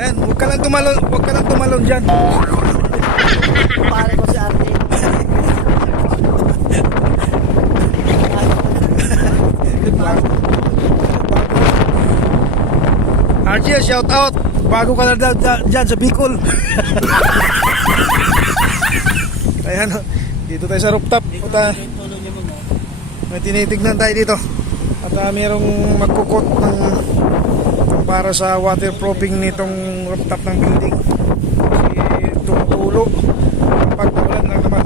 Ayan, huwag ka lang tumalon dyan. Pare ko si Arte. RJ, shout out. Bago ka na dyan sa Bicol. Ayan, dito tayo sa rooftop. May tinitignan tayo dito. At mayroong magkukot ng para sa waterproofing nitong rooftop ng building. Kasi tumutulo kapag naulan lang naman.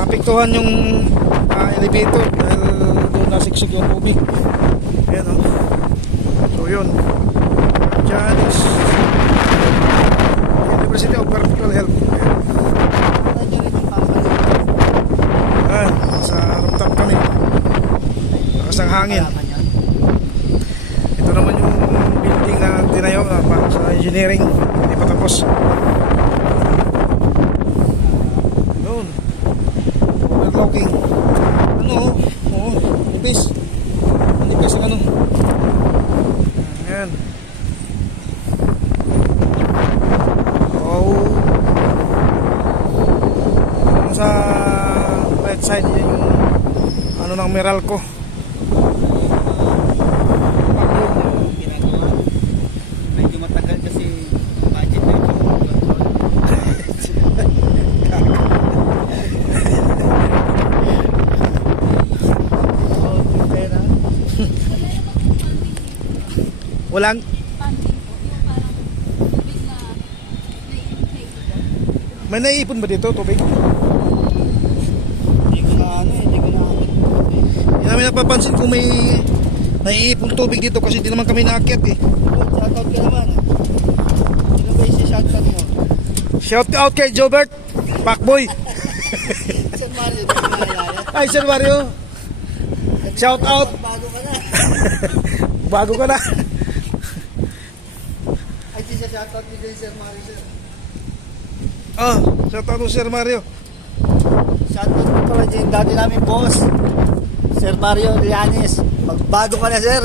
Apektuhan yung elevator dahil doon nasiksik yung tubig. Ayan o. So yun. Diyan is University of Vertical Health. Ayan, sa rooftop kami. Lakas ng hangin. Ito naman yung building na tinayo para sa engineering. Hindi pa tapos. Doon. Overlocking. Ano? Oo. Nipis. Nipis ang ano. Ayan. Oh. Sa right side yan yung ano ng Meralco. Medyo matagal kasi budget na ito. Walang may naiipon ba dito tubig? Hindi ko na hindi ko na Hindi namin napapansin kung may naiipon tubig dito kasi di naman kami naakyat eh. shoutout ka naman. Sino ba yung shoutout mo? Shout out kay Jobert Pacboy. Sir Mario, di ko naalala. Ay Sir Mario. Shout out. Bago ka na. Bago ka na. Ay, di siya shoutout ni Sir Mario, sir. Oh, shout out to Sir Mario. Shoutout ko pala dyan, dati namin boss. Sir Mario Lianes. Magbago ka na, sir.